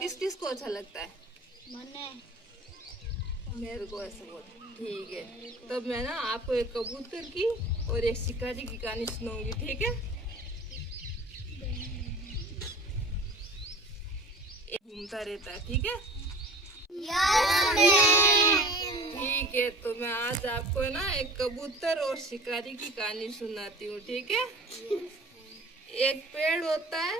किस किस को अच्छा लगता है? मने मेरे को ऐसा बोल। ठीक है, तब मैं ना आपको एक कबूतर की और एक शिकारी की कहानी सुनाऊंगी, ठीक है? घूमता रहता है, ठीक है? ठीक है, तो मैं आज आपको ना एक कबूतर और शिकारी की कहानी सुनाती हूँ, ठीक है? एक पेड़ होता है,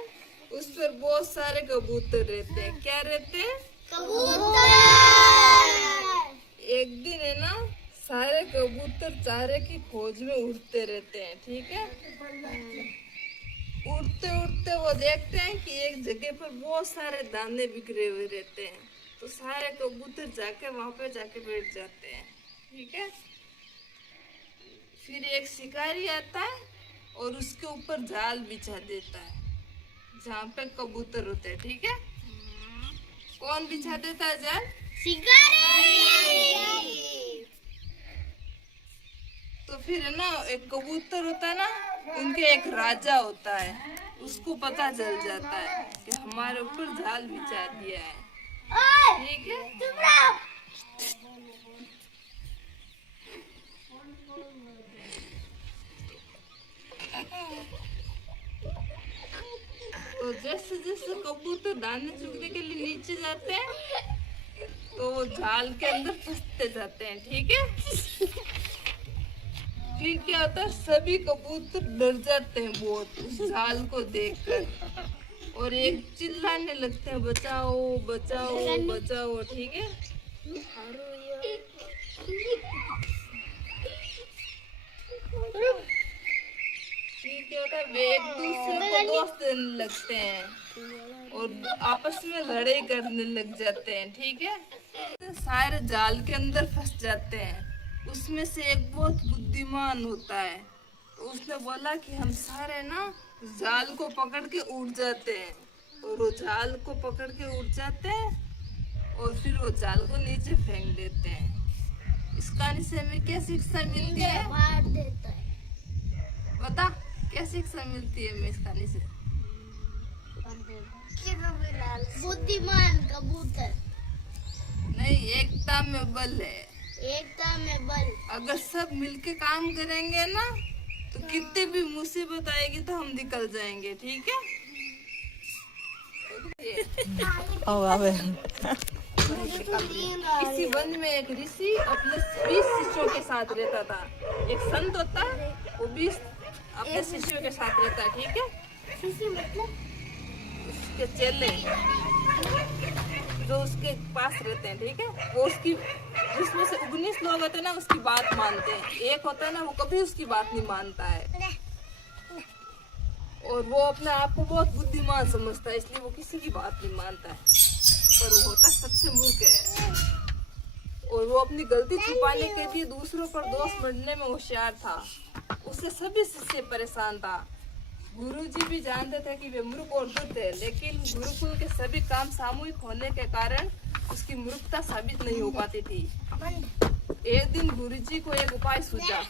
उस पर बहुत सारे कबूतर रहते हैं। क्या रहते हैं? कबूतर। एक दिन है ना, सारे कबूतर चारे की खोज में उड़ते रहते हैं, ठीक है? उड़ते उड़ते वो देखते हैं कि एक जगह पर बहुत सारे दाने बिखरे हुए रहते हैं, तो सारे कबूतर जाके वहां पे जाके बैठ जाते हैं, ठीक है? फिर एक शिकारी आता है और उसके ऊपर जाल बिछा देता है जहाँ पे कबूतर होते हैं, ठीक है? कौन बिछा देता है जाल? शिकारी। तो फिर है ना, एक कबूतर होता है ना, उनके एक राजा होता है, उसको पता चल जाता है कि हमारे ऊपर जाल बिछा दिया है, ठीक है? तो जैसे जैसे कबूतर दाने चुगने के लिए नीचे जाते हैं, तो वो जाल के अंदर फंसते जाते हैं, ठीक है? फिर क्या होता है, सभी कबूतर डर जाते हैं बहुत उस जाल को देखकर, और एक चिल्लाने लगते हैं, बचाओ बचाओ बचाओ, ठीक है? फिर क्या होता है, वे एक दूसरे को दोस्त देने लगते हैं और आपस में लड़ाई करने लग जाते हैं, ठीक है? सारे जाल के अंदर फंस जाते हैं। उसमें से एक बहुत बुद्धिमान होता है, तो उसने बोला कि हम सारे ना जाल को पकड़ के उड़ जाते हैं, और वो जाल को पकड़ के उड़ जाते हैं और फिर वो जाल को नीचे फेंक देते हैं। इस कहानी से हमें क्या शिक्षा मिलती है? मार देता है। बता, क्या शिक्षा मिलती है हमें इस कहानी से? बुद्धिमान कबूतर। नहीं, एकता में बल है। एकता में बल। अगर सब मिलके काम करेंगे ना, तो कितनी भी मुसीबत आएगी तो हम निकल जाएंगे, ठीक है? इसी वन में एक ऋषि अपने 20 शिष्यों के साथ रहता था। एक संत होता है, वो 20 अपने शिष्यों के साथ रहता है, ठीक है? शिष्य मतलब उसके चेले जो उसके पास रहते हैं, ठीक है? वो उसकी, जिसमें से 19 लोग होते हैं ना, उसकी बात मानते हैं। एक होता है ना, वो कभी उसकी बात नहीं मानता है, और वो अपने आप को बहुत बुद्धिमान समझता है, इसलिए वो किसी की बात नहीं मानता है, पर वो होता सबसे मूर्ख है, और वो अपनी गलती छुपाने के लिए दूसरों पर दोष बढ़ने में होशियार था। उससे सभी शिष्य परेशान था। गुरुजी भी जानते थे कि वे मूर्ख और दुष्ट है, लेकिन गुरुकुल के सभी काम सामूहिक होने के कारण उसकी मूर्खता साबित नहीं हो पाती थी। एक दिन गुरुजी को एक उपाय सूझा।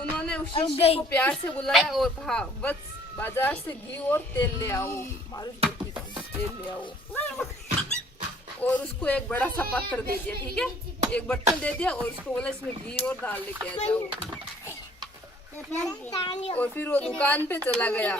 उन्होंने उस शिष्य को प्यार से बुलाया और कहा, बस बाजार से घी और तेल ले आओ, तेल ले आओ, और उसको एक बड़ा सा पात्र दे दिया, ठीक है? एक बर्तन दे दिया और उसको बोला, इसमें घी और दाल लेके आ जाओ, और फिर वो दुकान पे चला गया।